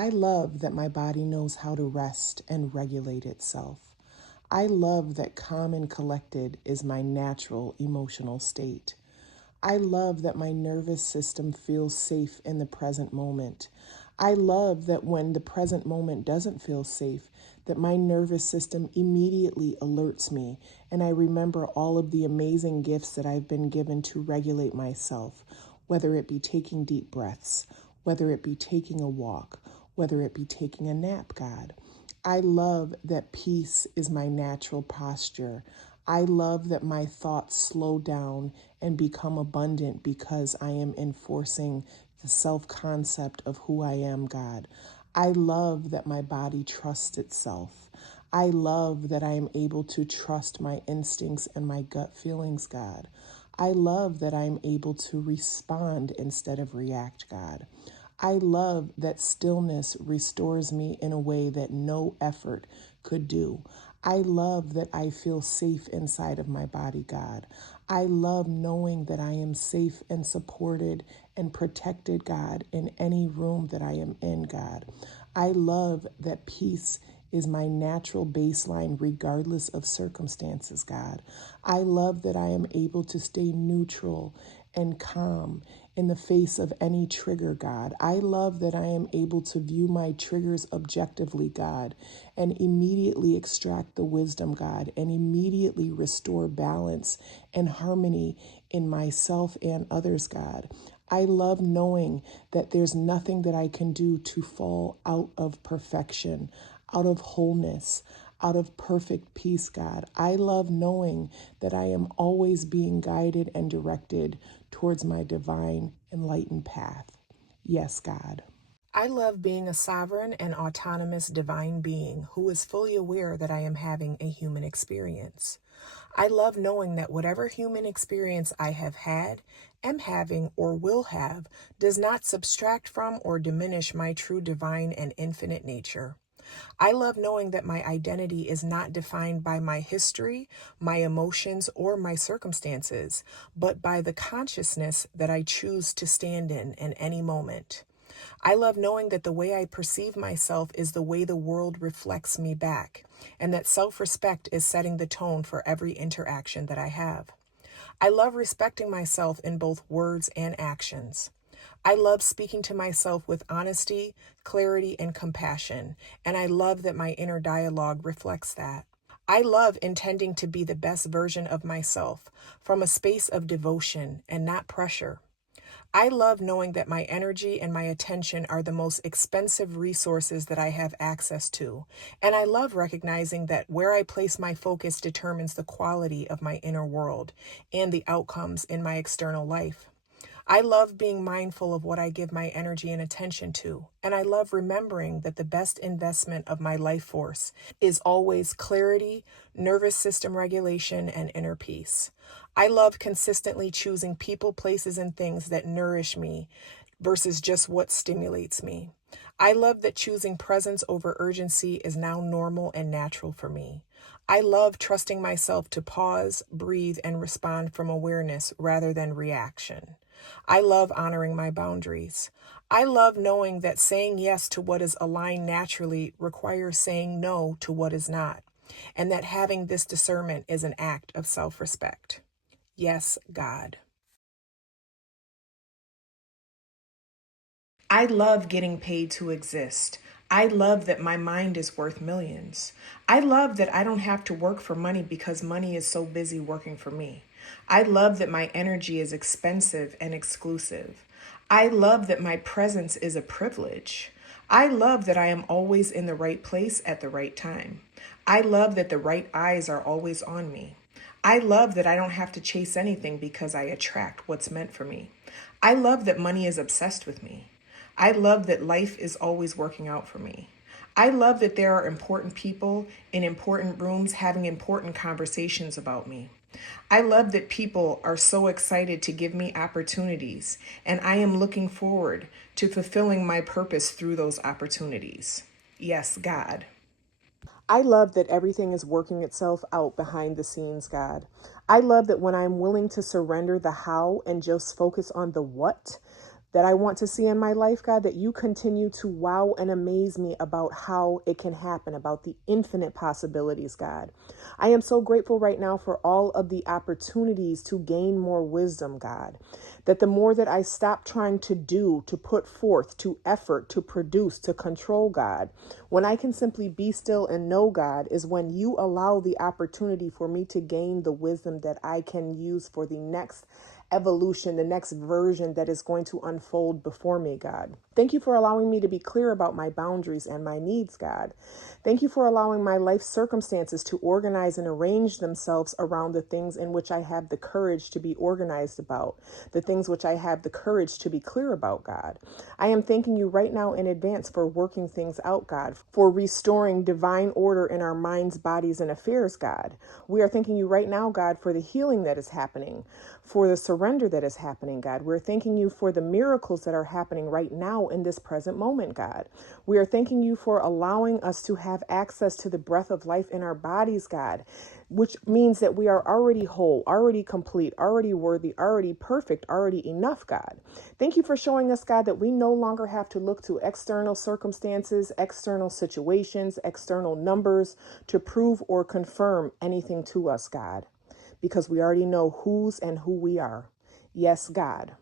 I love that my body knows how to rest and regulate itself. I love that calm and collected is my natural emotional state. I love that my nervous system feels safe in the present moment. I love that when the present moment doesn't feel safe, that my nervous system immediately alerts me and I remember all of the amazing gifts that I've been given to regulate myself, whether it be taking deep breaths, whether it be taking a walk, whether it be taking a nap, God. I love that peace is my natural posture. I love that my thoughts slow down and become abundant because I am enforcing the self-concept of who I am, God. I love that my body trusts itself. I love that I am able to trust my instincts and my gut feelings, God. I love that I'm able to respond instead of react, God. I love that stillness restores me in a way that no effort could do. I love that I feel safe inside of my body, God. I love knowing that I am safe and supported and protected, God, in any room that I am in, God. I love that peace is my natural baseline regardless of circumstances, God. I love that I am able to stay neutral and calm in the face of any trigger, God. I love that I am able to view my triggers objectively, God, and immediately extract the wisdom, God, and immediately restore balance and harmony in myself and others, God. I love knowing that there's nothing that I can do to fall out of perfection, out of wholeness, out of perfect peace, God. I love knowing that I am always being guided and directed towards my divine enlightened path. Yes, God. I love being a sovereign and autonomous divine being who is fully aware that I am having a human experience. I love knowing that whatever human experience I have had, am having, or will have does not subtract from or diminish my true divine and infinite nature. I love knowing that my identity is not defined by my history, my emotions, or my circumstances, but by the consciousness that I choose to stand in any moment. I love knowing that the way I perceive myself is the way the world reflects me back, and that self-respect is setting the tone for every interaction that I have. I love respecting myself in both words and actions. I love speaking to myself with honesty, clarity, and compassion, and I love that my inner dialogue reflects that. I love intending to be the best version of myself from a space of devotion and not pressure. I love knowing that my energy and my attention are the most expensive resources that I have access to, and I love recognizing that where I place my focus determines the quality of my inner world and the outcomes in my external life. I love being mindful of what I give my energy and attention to, and I love remembering that the best investment of my life force is always clarity, nervous system regulation, and inner peace. I love consistently choosing people, places, and things that nourish me versus just what stimulates me. I love that choosing presence over urgency is now normal and natural for me. I love trusting myself to pause, breathe, and respond from awareness rather than reaction. I love honoring my boundaries. I love knowing that saying yes to what is aligned naturally requires saying no to what is not, and that having this discernment is an act of self-respect. Yes, God. I love getting paid to exist. I love that my mind is worth millions. I love that I don't have to work for money because money is so busy working for me. I love that my energy is expensive and exclusive. I love that my presence is a privilege. I love that I am always in the right place at the right time. I love that the right eyes are always on me. I love that I don't have to chase anything because I attract what's meant for me. I love that money is obsessed with me. I love that life is always working out for me. I love that there are important people in important rooms having important conversations about me. I love that people are so excited to give me opportunities, and I am looking forward to fulfilling my purpose through those opportunities. Yes, God. I love that everything is working itself out behind the scenes, God. I love that when I'm willing to surrender the how and just focus on the what, that I want to see in my life, God, that you continue to wow and amaze me about how it can happen, about the infinite possibilities, God. I am so grateful right now for all of the opportunities to gain more wisdom, God, that the more that I stop trying to do, to put forth, to effort, to produce, to control, God, when I can simply be still and know, God, is when you allow the opportunity for me to gain the wisdom that I can use for the next evolution, the next version that is going to unfold before me, God. Thank you for allowing me to be clear about my boundaries and my needs, God. Thank you for allowing my life circumstances to organize and arrange themselves around the things in which I have the courage to be organized about, the things which I have the courage to be clear about, God. I am thanking you right now in advance for working things out, God, for restoring divine order in our minds, bodies, and affairs, God. We are thanking you right now, God, for the healing that is happening, for the surrender that is happening, God. We're thanking you for the miracles that are happening right now in this present moment, God. We are thanking you for allowing us to have access to the breath of life in our bodies, God, which means that we are already whole, already complete, already worthy, already perfect, already enough, God. Thank you for showing us, God, that we no longer have to look to external circumstances, external situations, external numbers to prove or confirm anything to us, God, because we already know whose and who we are. Yes, God.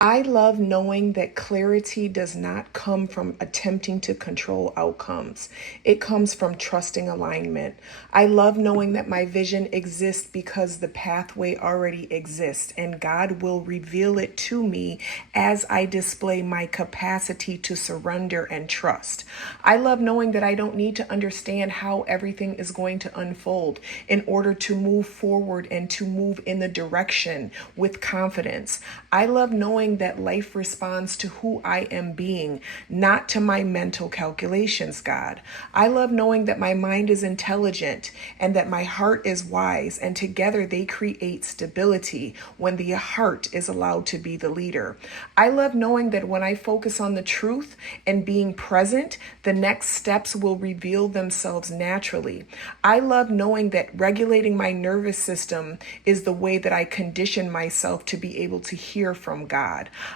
I love knowing that clarity does not come from attempting to control outcomes. It comes from trusting alignment. I love knowing that my vision exists because the pathway already exists, and God will reveal it to me as I display my capacity to surrender and trust. I love knowing that I don't need to understand how everything is going to unfold in order to move forward and to move in the direction with confidence. I love knowing that life responds to who I am being, not to my mental calculations, God. I love knowing that my mind is intelligent and that my heart is wise, and together they create stability when the heart is allowed to be the leader. I love knowing that when I focus on the truth and being present, the next steps will reveal themselves naturally. I love knowing that regulating my nervous system is the way that I condition myself to be able to hear from God.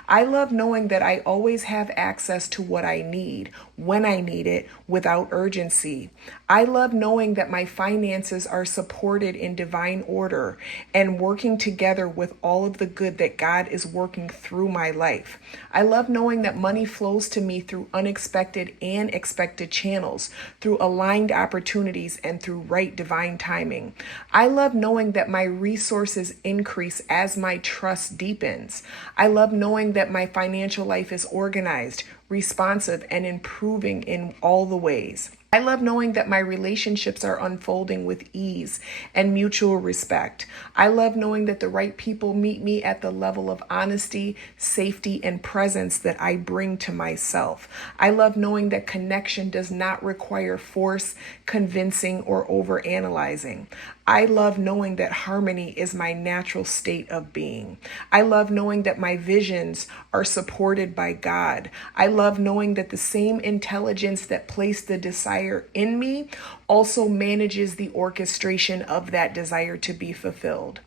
I love knowing that I always have access to what I need when I need it without urgency. I love knowing that my finances are supported in divine order and working together with all of the good that God is working through my life. I love knowing that money flows to me through unexpected and expected channels, through aligned opportunities, and through right divine timing. I love knowing that my resources increase as my trust deepens. I love knowing that my financial life is organized, responsive, and improving in all the ways. I love knowing that my relationships are unfolding with ease and mutual respect. I love knowing that the right people meet me at the level of honesty, safety, and presence that I bring to myself. I love knowing that connection does not require force, convincing, or overanalyzing. I love knowing that harmony is my natural state of being. I love knowing that my visions are supported by God. I love knowing that the same intelligence that placed the desire in me also manages the orchestration of that desire to be fulfilled.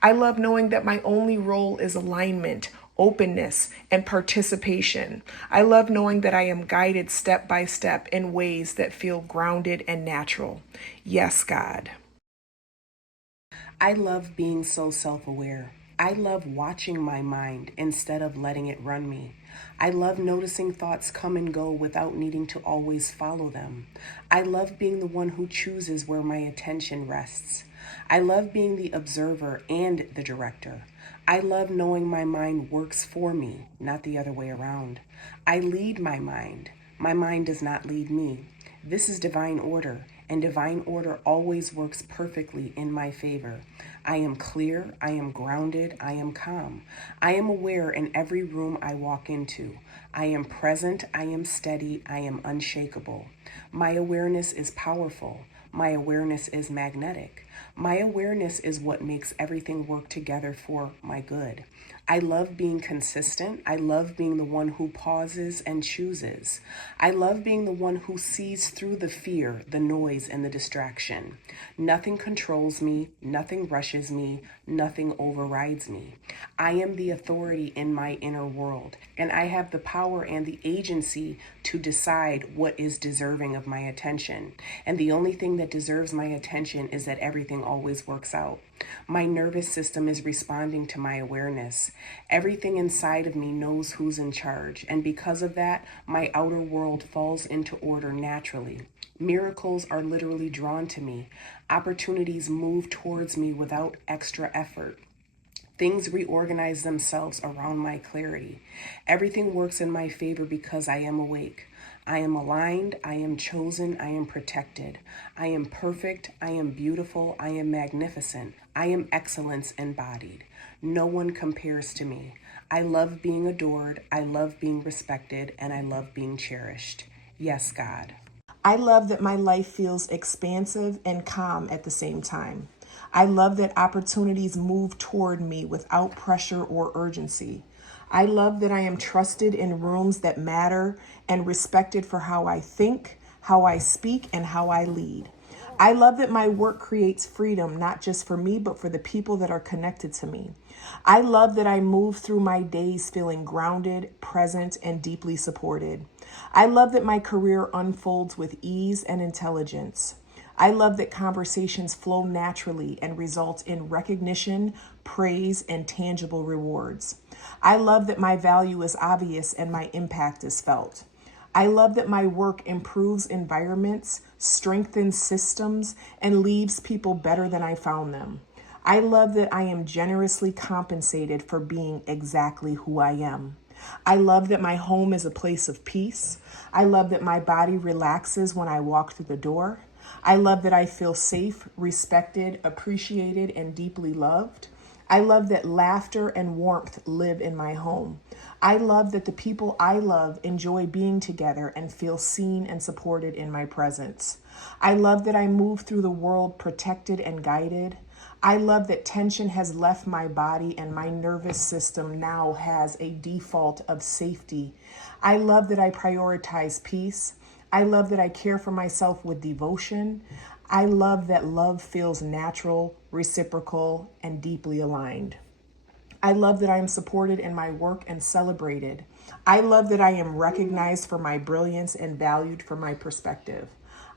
I love knowing that my only role is alignment, openness, and participation. I love knowing that I am guided step by step in ways that feel grounded and natural. Yes, God. I love being so self aware. I love watching my mind instead of letting it run me. I love noticing thoughts come and go without needing to always follow them. I love being the one who chooses where my attention rests. I love being the observer and the director. I love knowing my mind works for me, not the other way around. I lead my mind. My mind does not lead me. This is divine order, and divine order always works perfectly in my favor. I am clear, I am grounded, I am calm. I am aware in every room I walk into. I am present, I am steady, I am unshakable. My awareness is powerful. My awareness is magnetic. My awareness is what makes everything work together for my good. I love being consistent. I love being the one who pauses and chooses. I love being the one who sees through the fear, the noise, and the distraction. Nothing controls me, nothing rushes me, nothing overrides me. I am the authority in my inner world, and I have the power and the agency to decide what is deserving of my attention. And the only thing that deserves my attention is that everything always works out. My nervous system is responding to my awareness. Everything inside of me knows who's in charge, and because of that, my outer world falls into order naturally. Miracles are literally drawn to me. Opportunities move towards me without extra effort. Things reorganize themselves around my clarity. Everything works in my favor because I am awake. I am aligned, I am chosen, I am protected. I am perfect, I am beautiful, I am magnificent. I am excellence embodied. No one compares to me. I love being adored, I love being respected, and I love being cherished. Yes, God. I love that my life feels expansive and calm at the same time. I love that opportunities move toward me without pressure or urgency. I love that I am trusted in rooms that matter and respected for how I think, how I speak, and how I lead. I love that my work creates freedom, not just for me, but for the people that are connected to me. I love that I move through my days feeling grounded, present, and deeply supported. I love that my career unfolds with ease and intelligence. I love that conversations flow naturally and result in recognition, praise, and tangible rewards. I love that my value is obvious and my impact is felt. I love that my work improves environments, strengthens systems, and leaves people better than I found them. I love that I am generously compensated for being exactly who I am. I love that my home is a place of peace. I love that my body relaxes when I walk through the door. I love that I feel safe, respected, appreciated, and deeply loved. I love that laughter and warmth live in my home. I love that the people I love enjoy being together and feel seen and supported in my presence. I love that I move through the world protected and guided. I love that tension has left my body and my nervous system now has a default of safety. I love that I prioritize peace. I love that I care for myself with devotion. I love that love feels natural, reciprocal, and deeply aligned. I love that I am supported in my work and celebrated. I love that I am recognized for my brilliance and valued for my perspective.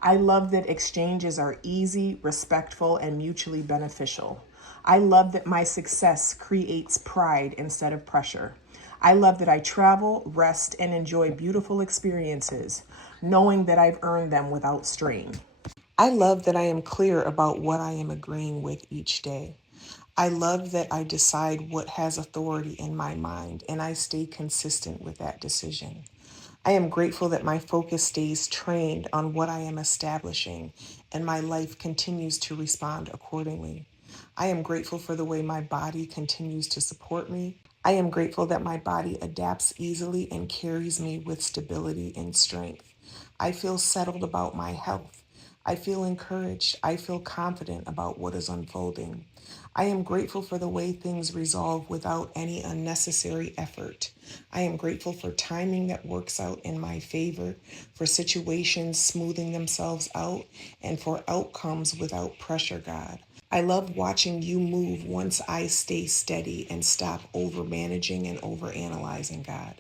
I love that exchanges are easy, respectful, and mutually beneficial. I love that my success creates pride instead of pressure. I love that I travel, rest, and enjoy beautiful experiences, knowing that I've earned them without strain. I love that I am clear about what I am agreeing with each day. I love that I decide what has authority in my mind and I stay consistent with that decision. I am grateful that my focus stays trained on what I am establishing and my life continues to respond accordingly. I am grateful for the way my body continues to support me. I am grateful that my body adapts easily and carries me with stability and strength. I feel settled about my health. I feel encouraged. I feel confident about what is unfolding. I am grateful for the way things resolve without any unnecessary effort. I am grateful for timing that works out in my favor, for situations smoothing themselves out, and for outcomes without pressure, God. I love watching you move once I stay steady and stop over managing and over analyzing, God.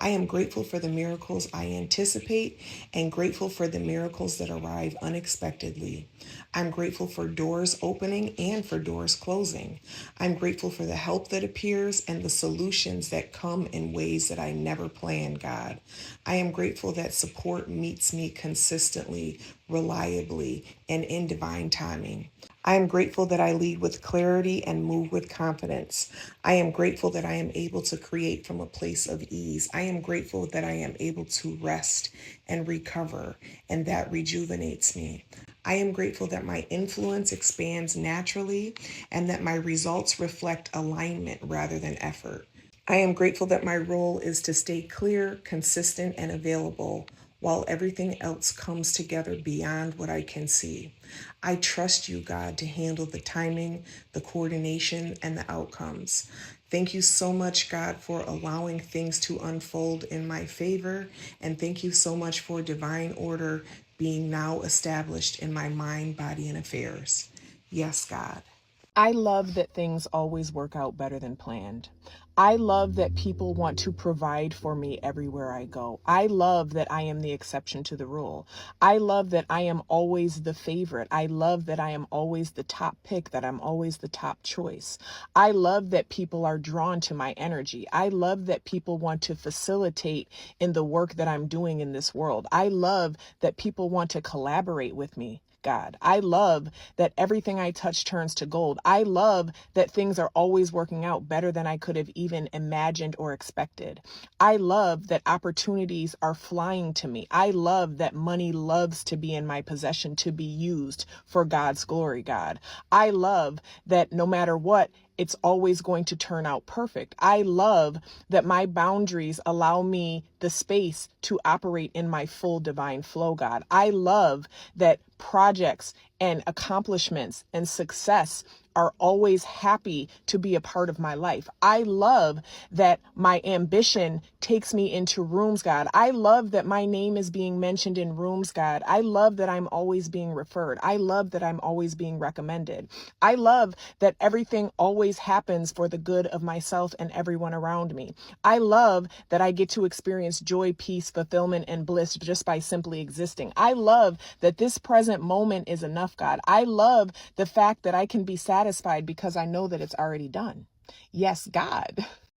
I am grateful for the miracles I anticipate and grateful for the miracles that arrive unexpectedly. I'm grateful for doors opening and for doors closing. I'm grateful for the help that appears and the solutions that come in ways that I never planned, God. I am grateful that support meets me consistently, reliably, and in divine timing. I am grateful that I lead with clarity and move with confidence. I am grateful that I am able to create from a place of ease. I am grateful that I am able to rest and recover, and that rejuvenates me. I am grateful that my influence expands naturally and that my results reflect alignment rather than effort. I am grateful that my role is to stay clear, consistent, and available while everything else comes together beyond what I can see. I trust you, God, to handle the timing, the coordination, and the outcomes. Thank you so much, God, for allowing things to unfold in my favor. And thank you so much for divine order being now established in my mind, body, and affairs. Yes, God. I love that things always work out better than planned. I love that people want to provide for me everywhere I go. I love that I am the exception to the rule. I love that I am always the favorite. I love that I am always the top pick, that I'm always the top choice. I love that people are drawn to my energy. I love that people want to facilitate in the work that I'm doing in this world. I love that people want to collaborate with me. God. I love that everything I touch turns to gold. I love that things are always working out better than I could have even imagined or expected. I love that opportunities are flying to me. I love that money loves to be in my possession to be used for God's glory, God. I love that no matter what, it's always going to turn out perfect. I love that my boundaries allow me the space to operate in my full divine flow, God. I love that projects and accomplishments and success are always happy to be a part of my life. I love that my ambition takes me into rooms, God. I love that my name is being mentioned in rooms, God. I love that I'm always being referred. I love that I'm always being recommended. I love that everything always happens for the good of myself and everyone around me. I love that I get to experience joy, peace, fulfillment, and bliss just by simply existing. I love that this present moment is enough, God. I love the fact that I can be satisfied because I know that it's already done. Yes, God.